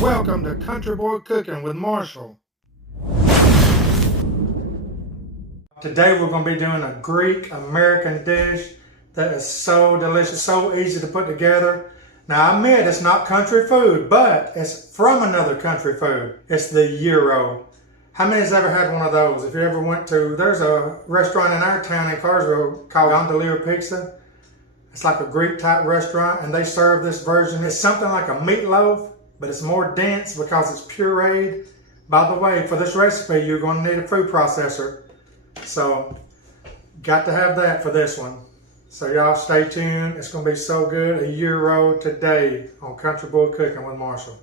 Welcome to Country Boy Cooking with Marshall. Today we're going to be doing a Greek American dish that is so delicious, so easy to put together. Now I admit it's not country food, but it's from another country food. It's the gyro. How many has ever had one of those? If you ever went to, there's a restaurant in our town in Carsville called Untitled Chapter. It's like a Greek type restaurant and they serve this version. It's something like a meatloaf, but it's more dense because it's pureed. By the way, for this recipe, you're going to need a food processor. So, got to have that for this one. So y'all stay tuned. It's going to be so good. A gyro today on Country Boy Cooking with Marshall.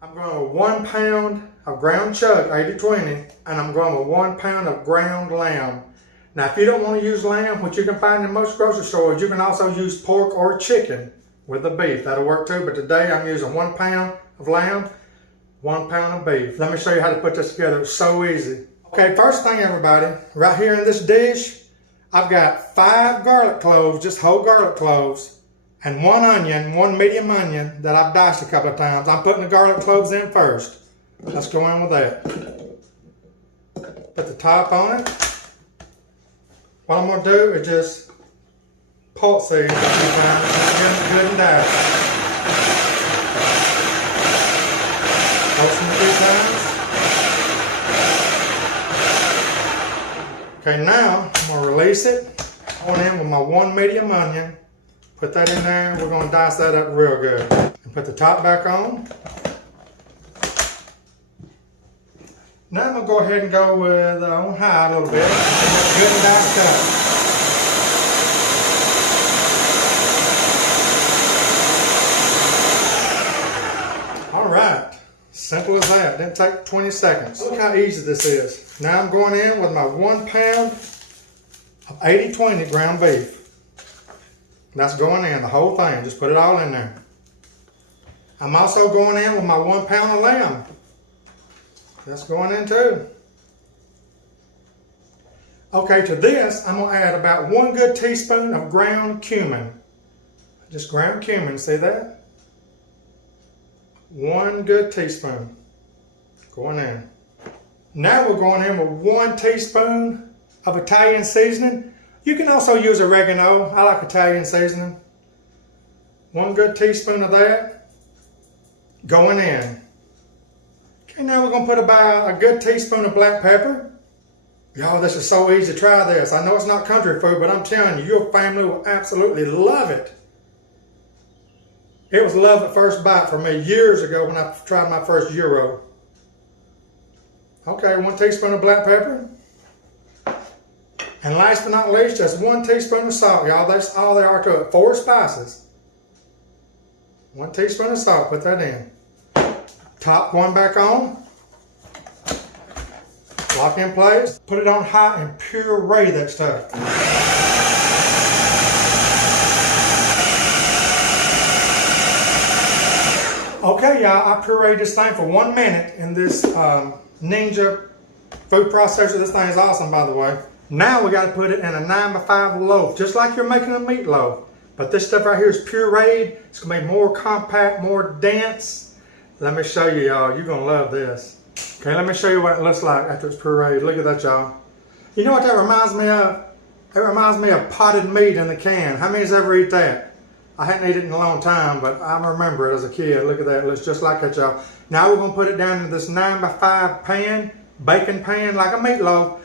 I'm going with 1 pound of ground chuck, 80-20, and I'm going with 1 pound of ground lamb. Now, if you don't want to use lamb, which you can find in most grocery stores, you can also use pork or chicken with the beef. That'll work too, but today I'm using 1 pound of lamb, 1 pound of beef. Let me show you how to put this together. It's so easy. Okay, first thing everybody, right here in this dish, I've got 5 garlic cloves, just whole garlic cloves, and 1 onion, 1 medium onion that I've diced a couple of times. I'm putting the garlic cloves in first. Let's go in with that. Put the top on it. What I'm going to do is just pulse these a few times, good and diced. Pulse them a few times. Okay, now I'm going to release it. Going in with my 1 medium onion. Put that in there. We're going to dice that up real good. And put the top back on. Now I'm going to go ahead and go with on high a little bit. Good and diced up. All right. Simple as that. Didn't take 20 seconds. Look how easy this is. Now I'm going in with my 1 pound of 80-20 ground beef. That's going in, the whole thing. Just put it all in there. I'm also going in with my 1 pound of lamb. That's going in too. Okay, to this, I'm going to add about 1 good teaspoon of ground cumin. Just ground cumin, see that? 1 good teaspoon. Going in. Now we're going in with 1 teaspoon of Italian seasoning. You can also use oregano. I like Italian seasoning. 1 good teaspoon of that. Going in. Okay, now we're going to put about a good teaspoon of black pepper. Y'all, this is so easy. Try this. I know it's not country food, but I'm telling you, your family will absolutely love it. It was love at first bite for me years ago when I tried my first gyro. Okay, 1 teaspoon of black pepper. And last but not least, just 1 teaspoon of salt, y'all. That's all there are to it. 4 spices. 1 teaspoon of salt, put that in. Top one back on. Lock in place. Put it on high and puree that stuff. Okay, y'all, I pureed this thing for 1 minute in this Ninja food processor. This thing is awesome, by the way. Now we got to put it in a 9x5 loaf, just like you're making a meatloaf. But this stuff right here is pureed. It's going to be more compact, more dense. Let me show you, y'all. You're going to love this. Okay, let me show you what it looks like after it's pureed. Look at that, y'all. You know what that reminds me of? It reminds me of potted meat in the can. How many's ever eat that? I hadn't eaten it in a long time, but I remember it as a kid. Look at that. It looks just like that, y'all. Now we're going to put it down into this 9x5 pan, baking pan, like a meatloaf.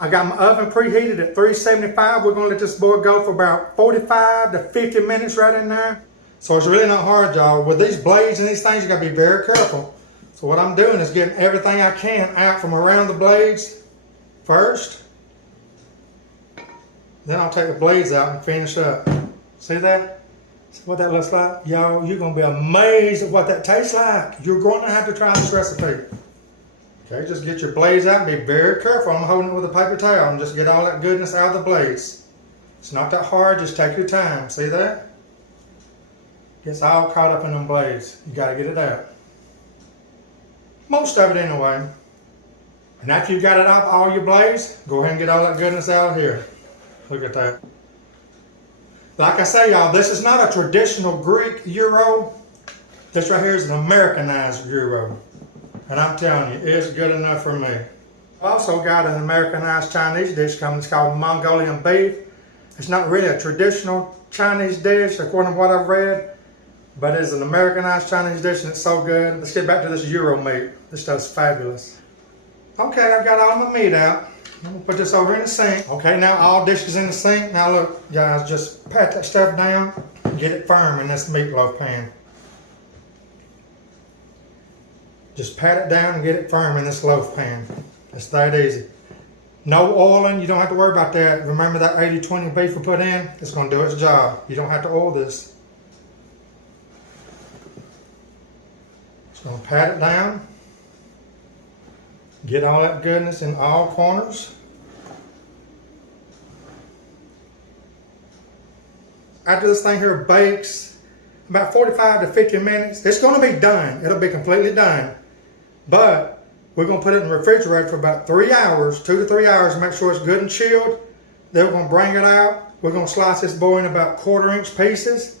I got my oven preheated at 375. We're going to let this boy go for about 45 to 50 minutes right in there. So it's really not hard, y'all. With these blades and these things, you got to be very careful. So what I'm doing is getting everything I can out from around the blades first. Then I'll take the blades out and finish up. See that? See what that looks like? Y'all, you're going to be amazed at what that tastes like. You're going to have to try this recipe. Okay, just get your blades out and be very careful. I'm holding it with a paper towel and just get all that goodness out of the blades. It's not that hard, just take your time. See that? Gets all caught up in them blades. You got to get it out. Most of it anyway. And after you've got it off all your blades, go ahead and get all that goodness out here. Look at that. Like I say, y'all, this is not a traditional Greek gyro. This right here is an Americanized gyro. And I'm telling you, it's good enough for me. I've also got an Americanized Chinese dish coming. It's called Mongolian beef. It's not really a traditional Chinese dish according to what I've read, but it's an Americanized Chinese dish and it's so good. Let's get back to this gyro meat. This stuff's fabulous. Okay, I've got all my meat out. I'm gonna put this over in the sink. Okay, now all dishes in the sink. Now look, guys, just pat that stuff down and get it firm in this meatloaf pan. Just pat it down and get it firm in this loaf pan. It's that easy. No oiling, you don't have to worry about that. Remember that 80-20 beef we put in? It's gonna do its job. You don't have to oil this. Just gonna pat it down. Get all that goodness in all corners. After this thing here bakes, about 45 to 50 minutes, it's gonna be done. It'll be completely done. But we're gonna put it in the refrigerator for about 3 hours, 2 to 3 hours, to make sure it's good and chilled. Then we're gonna bring it out. We're gonna slice this boy in about 1/4 inch pieces.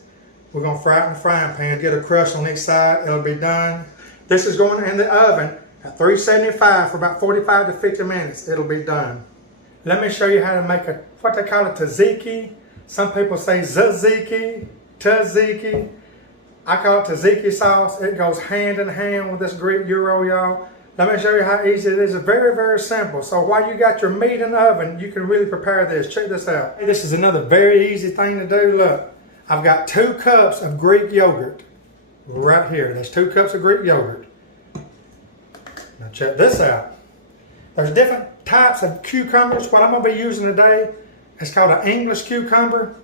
We're gonna fry it in the frying pan, get a crust on each side. It'll be done. This is going in the oven at 375 for about 45 to 50 minutes. It'll be done. Let me show you how to make what they call a tzatziki. Some people say tzatziki, tzatziki. I call it tzatziki sauce. It goes hand in hand with this Greek gyro, y'all. Let me show you how easy it is. It's very, very simple. So while you got your meat in the oven, you can really prepare this. Check this out. This is another very easy thing to do. Look, I've got 2 cups of Greek yogurt right here. That's 2 cups of Greek yogurt. Now check this out. There's different types of cucumbers. What I'm going to be using today is called an English cucumber.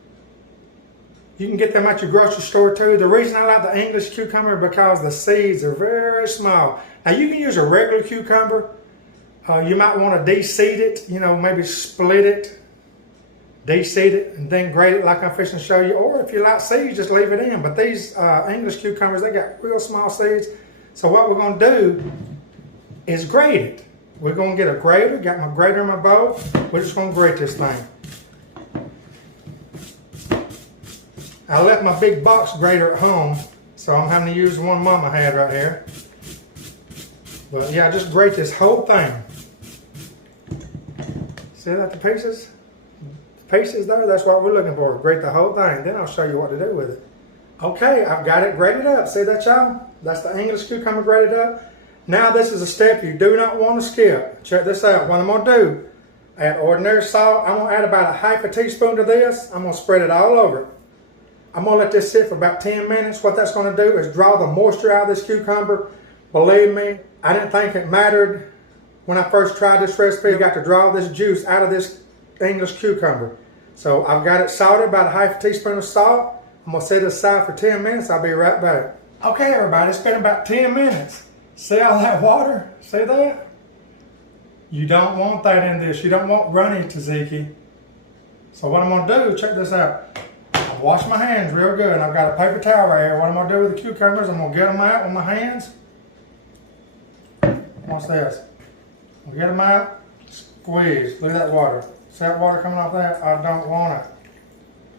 You can get them at your grocery store too. The reason I like the English cucumber is because the seeds are very small. Now you can use a regular cucumber. You might want to de-seed it, maybe split it, de-seed it, and then grate it like I'm fixing to show you. Or if you like seeds, just leave it in. But these English cucumbers, they got real small seeds. So what we're going to do is grate it. We're going to get a grater. Got my grater in my bowl. We're just going to grate this thing. I left my big box grater at home, so I'm having to use the one Mama had right here. But yeah, just grate this whole thing. See that, the pieces? The pieces there, that's what we're looking for. Grate the whole thing, then I'll show you what to do with it. Okay, I've got it grated up. See that, y'all? That's the English cucumber grated up. Now this is a step you do not want to skip. Check this out. What I'm going to do, add ordinary salt. I'm going to add about a ½ teaspoon to this. I'm going to spread it all over. I'm going to let this sit for about 10 minutes. What that's going to do is draw the moisture out of this cucumber. Believe me, I didn't think it mattered when I first tried this recipe. You got to draw this juice out of this English cucumber. So I've got it salted, about a ½ teaspoon of salt. I'm going to set it aside for 10 minutes. I'll be right back. Okay, everybody, it's been about 10 minutes. See all that water? See that? You don't want that in this. You don't want runny tzatziki. So what I'm going to do, check this out. I've washed my hands real good. I've got a paper towel right here. What I'm going to do with the cucumbers, I'm going to get them out with my hands. Watch this. I'll get them out, squeeze. Look at that water. See that water coming off there? I don't want it.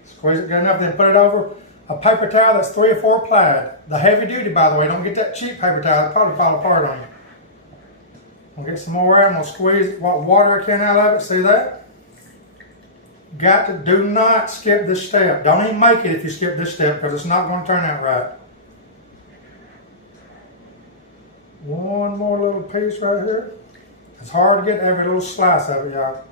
Squeeze it good enough, then put it over a paper towel that's 3 or 4 ply. The heavy duty, by the way. Don't get that cheap paper towel. It'll probably fall apart on you. I'm going to get some more out. I'm going to squeeze what water I can out of it. See that? Got to do not skip this step. Don't even make it if you skip this step because it's not going to turn out right. One more little piece right here. It's hard to get every little slice of it, y'all.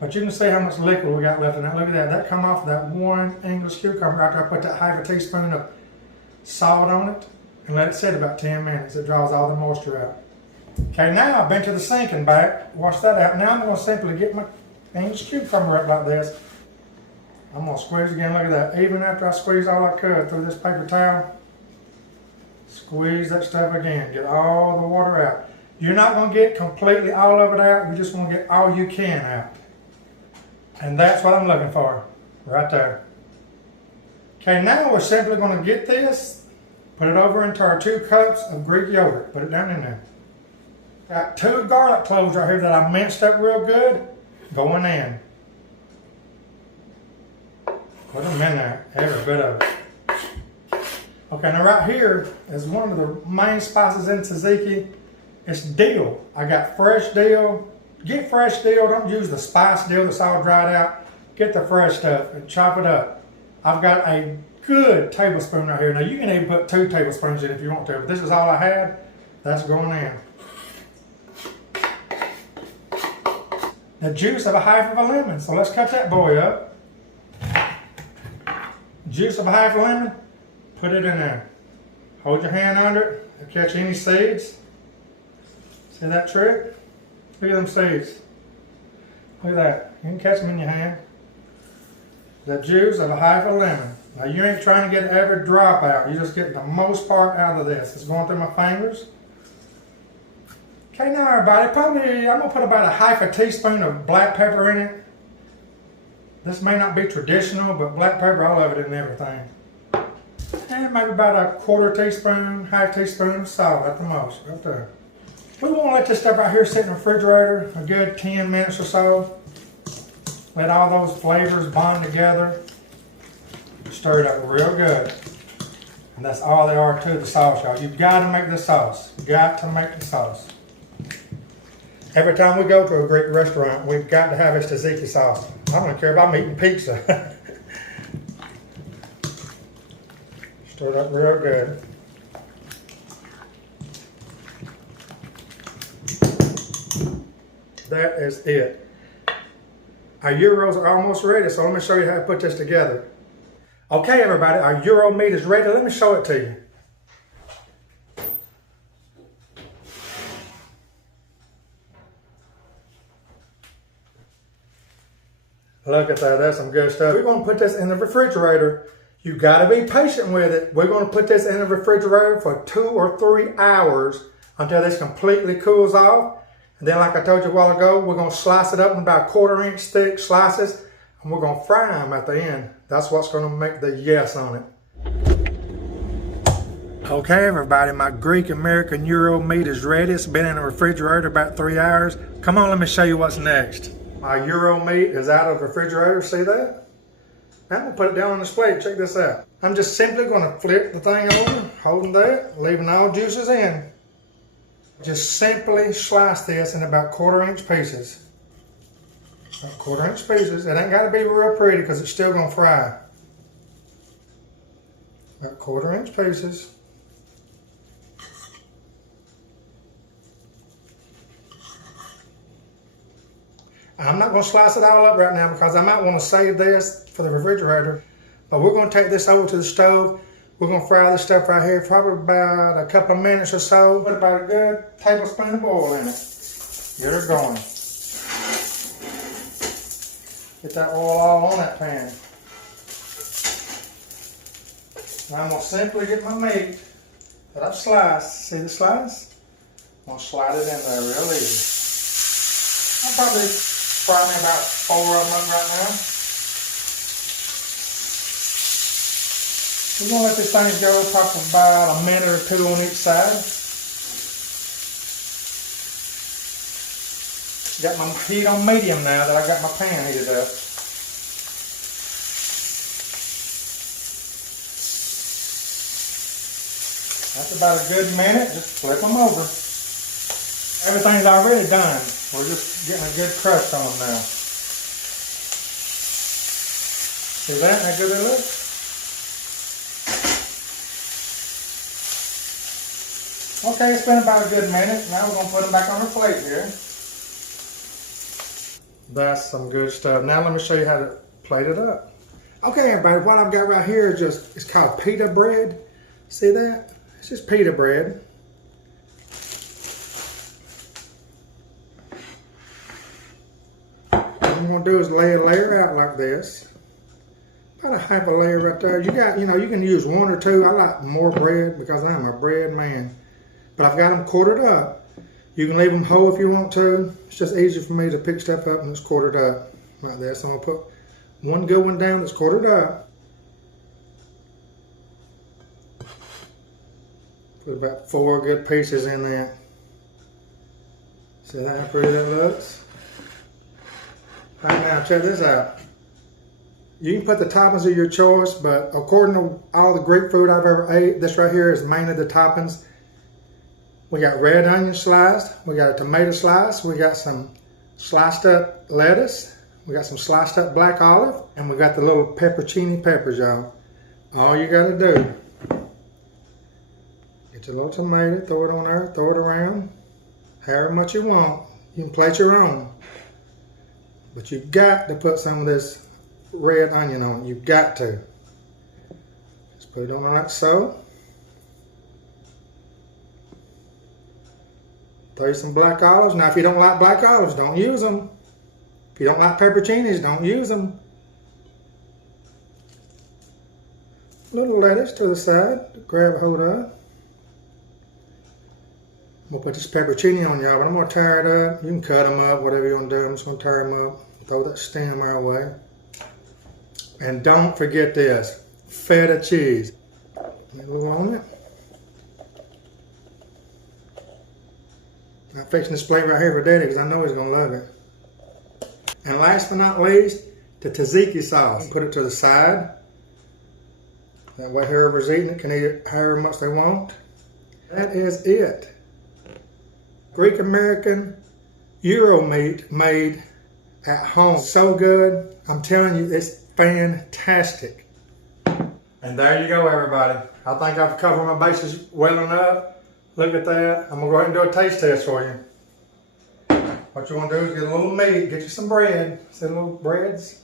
But you can see how much liquid we got left in that. Look at that. That come off of that one English cucumber after I put that ½ teaspoon of salt on it and let it sit about 10 minutes. It draws all the moisture out. Okay, now I've been to the sink and back. Wash that out. Now I'm going to simply get my English cucumber up like this. I'm going to squeeze again. Look at that. Even after I squeeze all I could through this paper towel, squeeze that stuff again. Get all the water out. You're not going to get completely all of it out. You're just going to get all you can out. And that's what I'm looking for. Right there. Okay, now we're simply going to get this, put it over into our 2 cups of Greek yogurt. Put it down in there. Got 2 garlic cloves right here that I minced up real good. Going in. Put them in there, every bit of it. Okay, now right here is one of the main spices in tzatziki. It's dill. I got fresh dill. Get fresh dill. Don't use the spice dill that's all dried out. Get the fresh stuff and chop it up. I've got a good tablespoon right here. Now you can even put 2 tablespoons in if you want to, but this is all I had. That's going in. The juice of a half of a lemon. So let's cut that boy up. Juice of a half a lemon. Put it in there. Hold your hand under it and catch any seeds. See that trick? Look at them seeds. Look at that. You can catch them in your hand. The juice of a half a lemon. Now you ain't trying to get every drop out. You're just getting the most part out of this. It's going through my fingers. Okay, now everybody, I'm going to put about a half a teaspoon of black pepper in it. This may not be traditional, but black pepper, I love it in everything. And maybe about a quarter teaspoon, half teaspoon of salt at the most, right there. We want to let this stuff right here sit in the refrigerator a good 10 minutes or so. Let all those flavors bond together. Stir it up real good. And that's all there are to the sauce, y'all. You've got to make the sauce. You've got to make the sauce. Every time we go to a Greek restaurant, we've got to have this tzatziki sauce. I don't care if I'm eating pizza. Stir it up real good. That is it. Our gyros are almost ready, so let me show you how to put this together. Okay, everybody, our gyro meat is ready. Let me show it to you. Look at that, that's some good stuff. We're going to put this in the refrigerator. You got to be patient with it. We're going to put this in the refrigerator for 2 or 3 hours until this completely cools off. And then, like I told you a while ago, we're going to slice it up in about 1/4 inch thick slices, and we're going to fry them at the end. That's what's going to make the yes on it. Okay, everybody, my Greek American gyro meat is ready. It's been in the refrigerator about 3 hours. Come on, let me show you what's next. My gyro meat is out of the refrigerator, see that? Now I'm going to put it down on this plate. Check this out. I'm just simply going to flip the thing over, holding that, leaving all juices in. Just simply slice this in about 1/4 inch pieces. About 1/4 inch pieces. It ain't got to be real pretty because it's still going to fry. About 1/4 inch pieces. I'm not going to slice it all up right now because I might want to save this for the refrigerator. But we're going to take this over to the stove. We're going to fry this stuff right here probably about a couple of minutes or so. Put about a good tablespoon of oil in it. Get her going. Get that oil all on that pan. Now I'm going to simply get my meat that I've sliced. See the slice? I'm going to slide it in there real easy. I'll probably fry me about 4 of them right now. We're going to let this thing go probably about a minute or 2 on each side. Got my heat on medium now that I got my pan heated up. That's about a good minute. Just flip them over. Everything's already done. We're just getting a good crust on them now. See that? How good they look? Okay, it's been about a good minute. Now we're going to put them back on the plate here. That's some good stuff. Now let me show you how to plate it up. Okay, everybody, what I've got right here is it's called Pita bread. See that? It's just pita bread. What I'm going to do is lay a layer out like this. About a half a layer right there. You can use 1 or 2. I like more bread because I'm a bread man. But I've got them quartered up. You can leave them whole if you want to. It's just easier for me to pick stuff up and it's quartered up like this. So I'm going to put one good one down that's quartered up. Put about 4 good pieces in there. See how pretty that looks? Right now, check this out. You can put the toppings of your choice, but according to all the Greek food I've ever ate, this right here is mainly the toppings. We got red onion sliced, we got a tomato slice, we got some sliced up lettuce, we got some sliced up black olive, and we got the little pepperoncini peppers, y'all. All you gotta do, get your little tomato, throw it on there, throw it around, however much you want. You can plate your own. But you got to put some of this red onion on it. You got to. Just put it on like so. Throw you some black olives. Now if you don't like black olives, don't use them. If you don't like pepperoncinis, don't use them. Little lettuce to the side to grab a hold of. I'm going to put this pepperoncini on y'all, but I'm going to tear it up. You can cut them up, whatever you want to do. I'm just going to tear them up. Throw that stem our way. And don't forget this, feta cheese. Put a little on it. I'm fixing this plate right here for Daddy because I know he's going to love it. And last but not least, the tzatziki sauce. Put it to the side. That way whoever's eating it can eat it however much they want. That is it. Greek American Euro meat made at home. So good. I'm telling you, it's fantastic. And there you go, everybody. I think I've covered my bases well enough. Look at that. I'm going to go ahead and do a taste test for you. What you want to do is get a little meat. Get you some bread. See the little breads?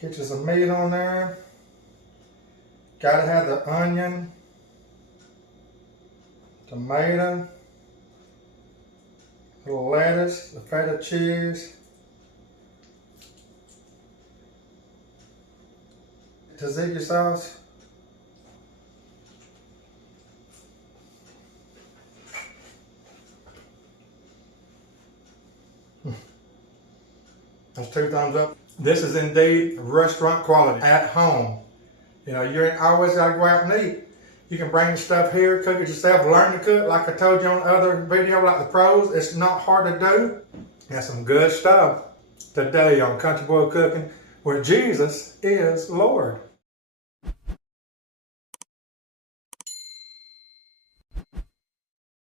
Get you some meat on there. Gotta have the onion, tomato, little lettuce, the feta cheese, tzatziki sauce, that's 2 thumbs up. This is indeed restaurant quality at home. You know, you ain't always got to go out and eat. You can bring the stuff here, cook it yourself, learn to cook. Like I told you on the other video, like the pros, it's not hard to do. That's some good stuff today on Country Boy Cooking, where Jesus is Lord.